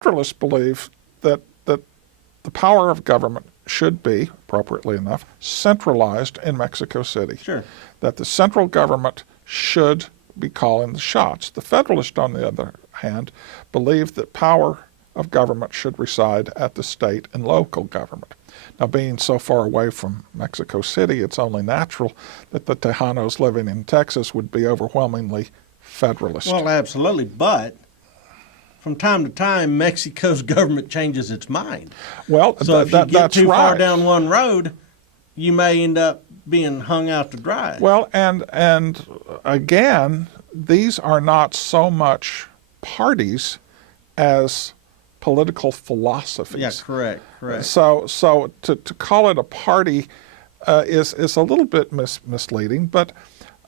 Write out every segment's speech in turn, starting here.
Federalists believe that the power of government should be, appropriately enough, centralized in Mexico City. Sure. That the central government should be calling the shots. The Federalists, on the other hand, believe that power of government should reside at the state and local government. Now, being so far away from Mexico City, it's only natural that the Tejanos living in Texas would be overwhelmingly Federalist. Well, absolutely, but from time to time, Mexico's government changes its mind. Well, so if you get too far right. down one road, you may end up being hung out to dry. Well, and again, these are not so much parties as political philosophies. Yeah, correct. So to call it a party is a little bit misleading, but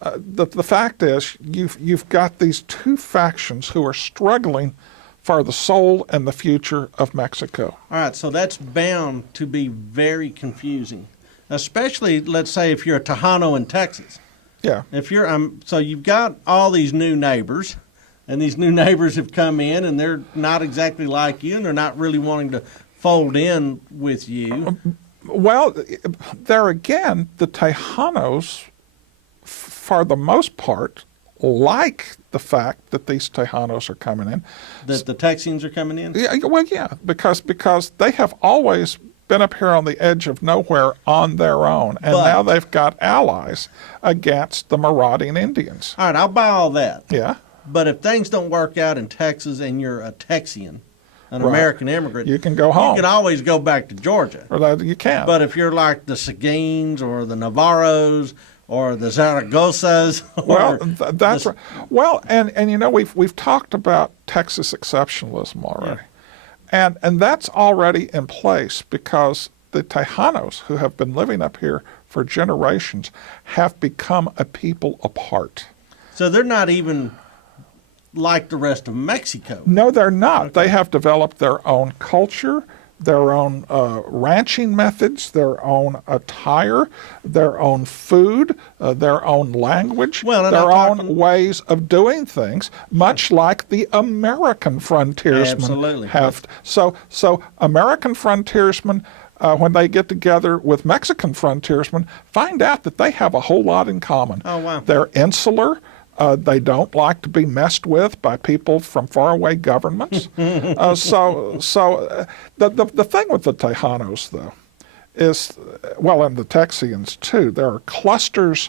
the fact is you've got these two factions who are struggling for the soul and the future of Mexico. All right, so that's bound to be very confusing, especially, let's say, if you're a Tejano in Texas. Yeah. If you're so you've got all these new neighbors, and these new neighbors have come in, and they're not exactly like you, and they're not really wanting to fold in with you. Well, there again, the Tejanos, for the most part, like the fact that these Tejanos are coming in. That the Texians are coming in? Yeah, well, yeah, because they have always been up here on the edge of nowhere on their own, and now they've got allies against the marauding Indians. All right, I'll buy all that. Yeah. But if things don't work out in Texas and you're a Texian, an American immigrant, you can go home. You can always go back to Georgia. You can. But if you're like the Seguins or the Navarros or the Zaragozas, well, that's right. Well, and you know we've talked about Texas exceptionalism already, and that's already in place because the Tejanos, who have been living up here for generations, have become a people apart. So they're not even like the rest of Mexico. No, they're not. Okay. They have developed their own culture, their own ranching methods, their own attire, their own food, their own language, their own ways of doing things, much like the American frontiersmen have. So American frontiersmen, when they get together with Mexican frontiersmen, find out that they have a whole lot in common. Oh, wow. They're insular. They don't like to be messed with by people from faraway governments. So the thing with the Tejanos, though, is, well, and the Texians too, there are clusters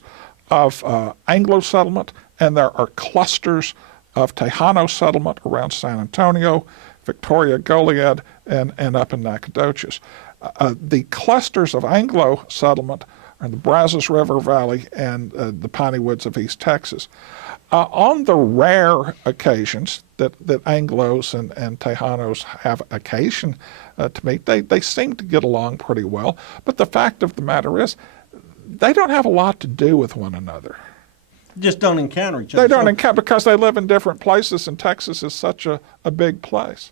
of Anglo settlement and there are clusters of Tejano settlement around San Antonio, Victoria, Goliad, and up in Nacogdoches. The clusters of Anglo settlement are the Brazos River Valley and the piney woods of East Texas. On the rare occasions that Anglos and Tejanos have occasion to meet, they seem to get along pretty well. But the fact of the matter is, they don't have a lot to do with one another. Just don't encounter each other. They don't encounter because they live in different places, and Texas is such a big place.